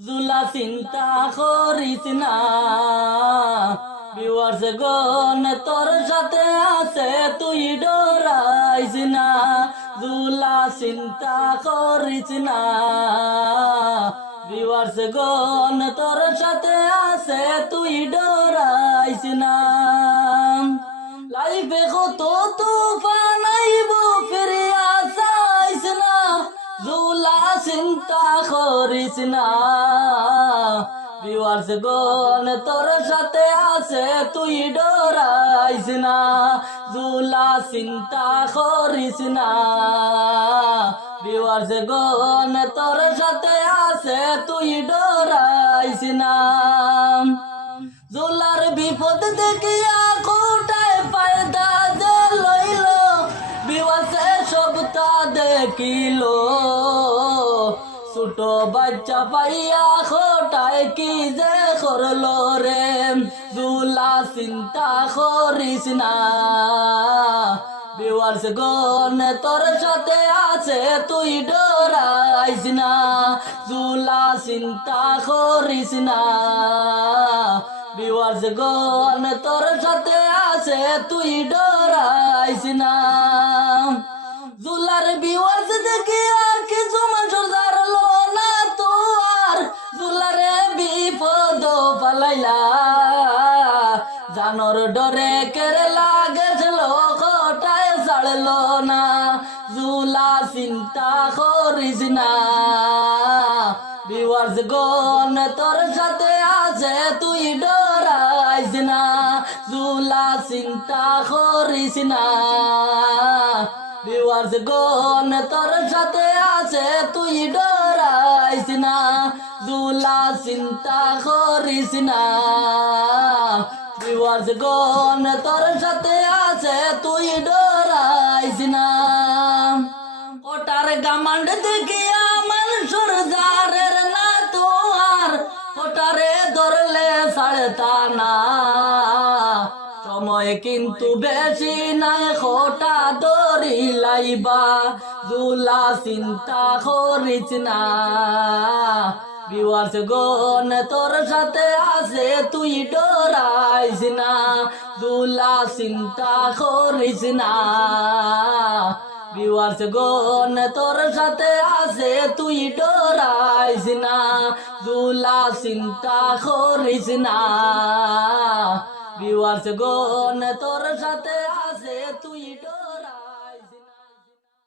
জুলা চিন্তা করিস না ভিউয়ার্স গণ তোর সাথে আছে তুই ডরাইস না জুলা চিন্তা করিস না ভিউয়ার্স গণ তোর সাথে আছে তুই ডরাইস না লাইফে কত তুফান আইব ফিরিয়া চাইস না জুলা চিন্তা করিস না ভিউয়ার্স গণ তোর সাথে আছে তুই ডরাইস না জুলা চিন্তা করিস না ভিউয়ার্স গণ তোর সাথে আছে তুই ডরাইস না জুলার বিপদ দেখিয়া কোটায় পায়দা যে লইল বিওয়াসে সবটা দেখিল ছোট বাচ্চা পাইয়া খোটায় কি যে করলো রে জুলা চিন্তা করিস না ভিউয়ার্স গণ তোর সাথে আছে তুই ডরাইস না জুলা চিন্তা করিস না ভিউয়ার্স গণ তোর সাথে আছে তুই ডরাইস না জুলার ভিউয়ার্স দেখিয়া কিছু মানুষ জারলো না তোর জুলারে বিপদ পালাইলা জানোর ডরে কেড়ে লাগেছিল কোটায় ছাড়লো না জুলা চিন্তা করিস না ভিউয়ার্স গণ তোর সাথে আছে তুই ডরাইস না জুলা চিন্তা করিস না ভিউয়ার্স গণ তোর সাথে আছে তুই ডরাইস না জুলা চিন্তা করিস না ভিউয়ার্স গণ তোর সাথে আছে তুই ডরাইস না ওটার গামান্ড দেখিয়া মানুষের জারের না তোয়ার ওটারে ধরলে ছাড়তা না সময় কিন্তু বেশি নাই খোটা দড়ি লাইবা জুলা চিন্তা করিস না ভিউয়ার্স গণ তোর সাথে আছে তুই ডরাইস না জুলা চিন্তা করিস না ভিউয়ার্স গণ তোর সাথে আছে তুই ডরাইস না জুলা চিন্তা করিস না ভিউয়ার্স গণ তোর সাথে